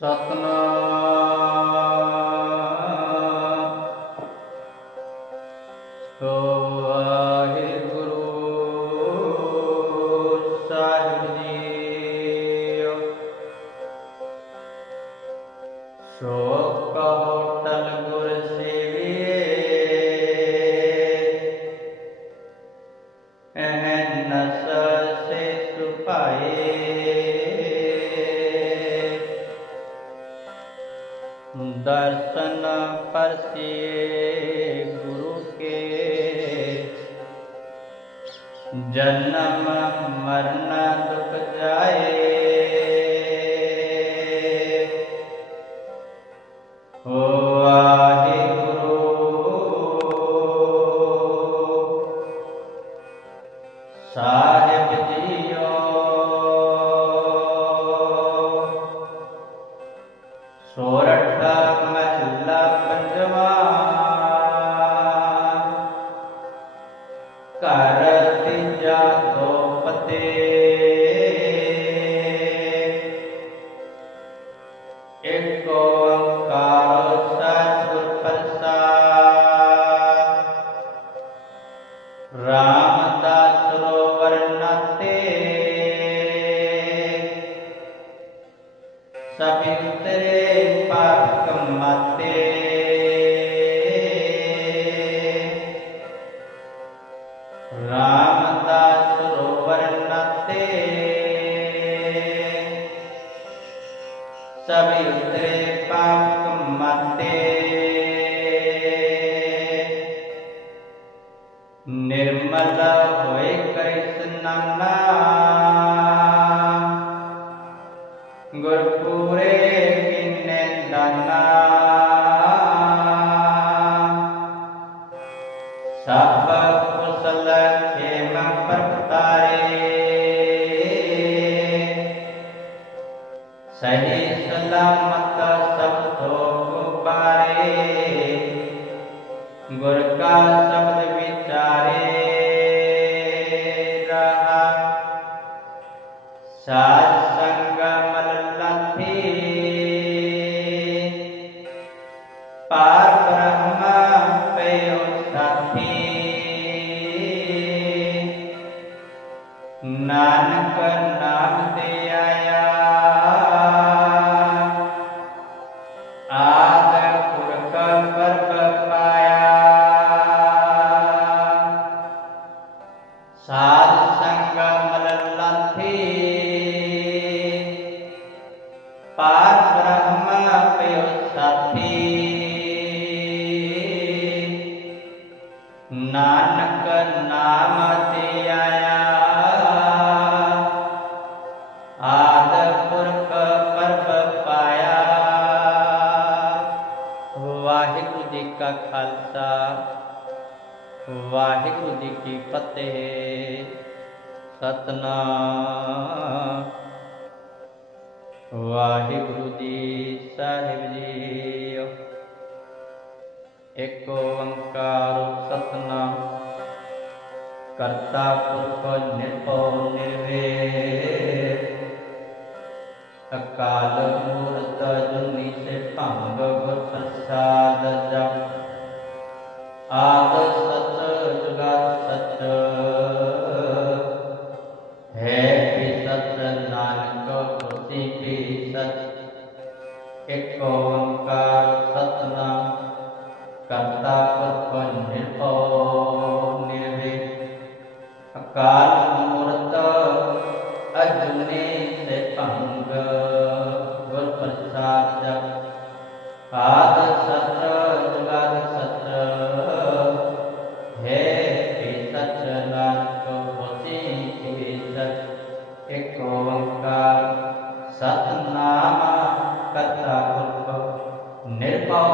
ਸਤਨਾਮ ਸੋ ਵਾਹਿਗੁਰੂ ਸਾਹਿਬ गुरु के। जन्म मरण करति जा ਸਭੀ ਉਤਰੇ ਪਾਪ ਕਮਾਤੇ ਨਿਰਮਲ ਹੋਏ ਕਰਿ ਸਨਾਨਾ ਗੁਰਪੂਰੇ Nanak, nanak. का खालसा, वाहिगुरु जी की फतेह। सतना वाहिगुरु जी साहिब जी एक ओंकार सतना करता पुरख निर्भव निर्वेद। अकालमूर्त जन्मी से पांगव प्रसाद जप आद सत जुगात सत है कि सत नानक पुति भी सत एक ओंकार सतनाम कर्ता पद निर्भय निर्भय अकाल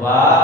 Wow.